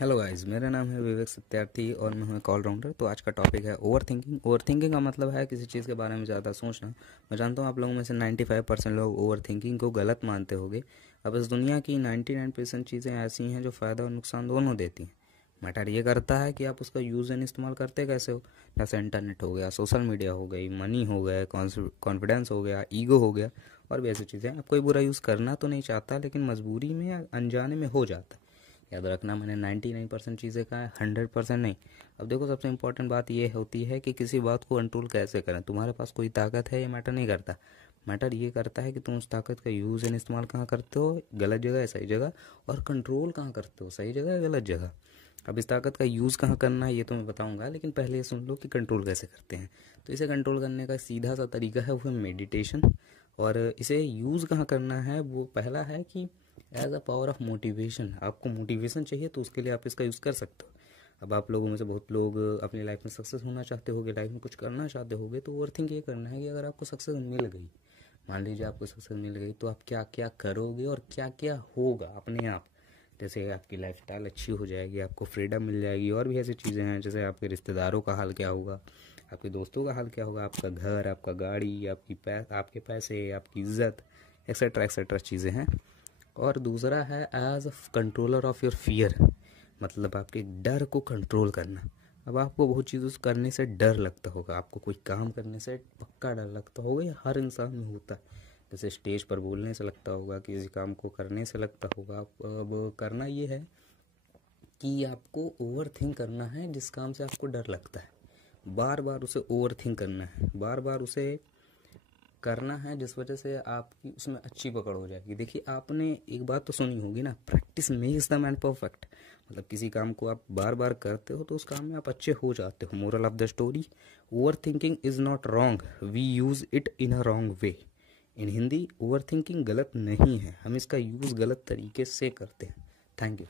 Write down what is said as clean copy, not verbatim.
Hello guys, मेरा नाम है विवेक सत्यार्थी और मैं हूँ एक ऑलराउंडर। तो आज का टॉपिक है ओवर थिंकिंग। ओवर थिंकिंग का मतलब है किसी चीज़ के बारे में ज़्यादा सोचना। मैं जानता हूँ आप लोगों में से 95% लोग ओवर थिंकिंग को गलत मानते होंगे। अब इस दुनिया की 99% चीज़ें ऐसी हैं जो फ़ायदा और नुकसान दोनों देती हैं। मैटर ये करता है कि आप उसका यूज़ एंड इस्तेमाल करते कैसे हो। जैसे इंटरनेट हो गया, सोशल मीडिया हो गई, मनी हो गया, कॉन्फिडेंस हो गया, ईगो हो गया और भी ऐसी चीज़ें। आप कोई बुरा यूज़ करना तो नहीं चाहता, लेकिन मजबूरी में या अनजाने में हो जाता है। याद रखना, मैंने 99% चीज़ें कहा है, 100% नहीं। अब देखो, सबसे इंपॉर्टेंट बात यह होती है कि किसी बात को कंट्रोल कैसे करें। तुम्हारे पास कोई ताकत है, ये मैटर नहीं करता। मैटर ये करता है कि तुम उस ताकत का यूज़ एंड इस्तेमाल कहाँ करते हो, गलत जगह या सही जगह, और कंट्रोल कहाँ करते हो, सही जगह या गलत जगह। अब इस ताकत का यूज़ कहाँ करना है ये तो मैं बताऊंगा, लेकिन पहले ये सुन लो कि कंट्रोल कैसे करते हैं। तो इसे कंट्रोल करने का सीधा सा तरीका है, वो है मेडिटेशन। और इसे यूज़ कहाँ करना है, वो पहला है कि as a power of motivation. आपको मोटिवेशन चाहिए तो उसके लिए आप इसका यूज़ कर सकते हो। अब आप लोगों में से बहुत लोग अपनी लाइफ में सक्सेस होना चाहते होगे, लाइफ में कुछ करना चाहते होगे, तो ओवरथिंक ये करना है कि अगर आपको सक्सेस मिल गई, मान लीजिए आपको सक्सेस मिल गई, तो आप क्या क्या करोगे और क्या क्या होगा अपने आप। जैसे आपकी लाइफ स्टाइल अच्छी हो जाएगी, आपको फ्रीडम मिल जाएगी, और भी ऐसी चीज़ें हैं। जैसे आपके रिश्तेदारों का हाल क्या होगा, आपके दोस्तों का हाल क्या होगा, आपका घर, आपका गाड़ी, आपके पैसे, आपकी इज्जत, एक्सेट्रा एक्सेट्रा चीज़ें हैं। और दूसरा है as a controller of your fear, मतलब आपके डर को कंट्रोल करना। अब आपको बहुत चीज़ों से करने से डर लगता होगा, आपको कोई काम करने से पक्का डर लगता होगा, ये हर इंसान में होता है। जैसे स्टेज पर बोलने से लगता होगा, किसी काम को करने से लगता होगा। अब करना ये है कि आपको ओवर थिंक करना है। जिस काम से आपको डर लगता है, बार बार उसे ओवर थिंक करना है, बार बार उसे करना है, जिस वजह से आपकी उसमें अच्छी पकड़ हो जाएगी। देखिए, आपने एक बात तो सुनी होगी ना, practice makes the man perfect. मतलब किसी काम को आप बार बार करते हो तो उस काम में आप अच्छे हो जाते हो। Moral of the story, overthinking is not wrong, we use it in a wrong way. In Hindi, overthinking गलत नहीं है, हम इसका यूज़ गलत तरीके से करते हैं। Thank you.